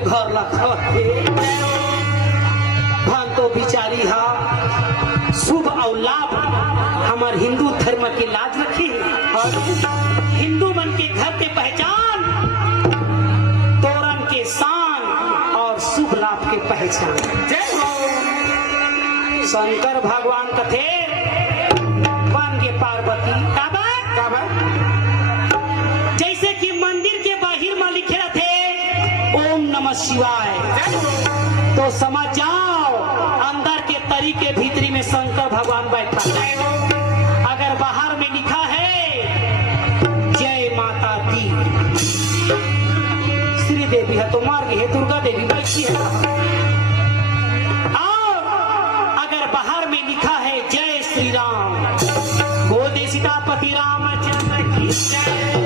घर लखवा के भान तो बिचारी हा शुभ और लाभ हमार हिंदू धर्म की लाज रखी और हिंदू मन के घर के पहचान तोरण के शान और शुभ लाभ के पहचान। जय हो। शंकर भगवान कथे बन के पार्वती काबा काबा जैसे कि मंदिर के बाहर में लिखे थे ओम नमः शिवाय, तो समझ जाओ अंदर के तरी के भीतरी में शंकर भगवान बैठा है। अगर बाहर में लिखा है जय माता दी, श्री देवी है तो मार्ग है दुर्गा देवी बैठी है।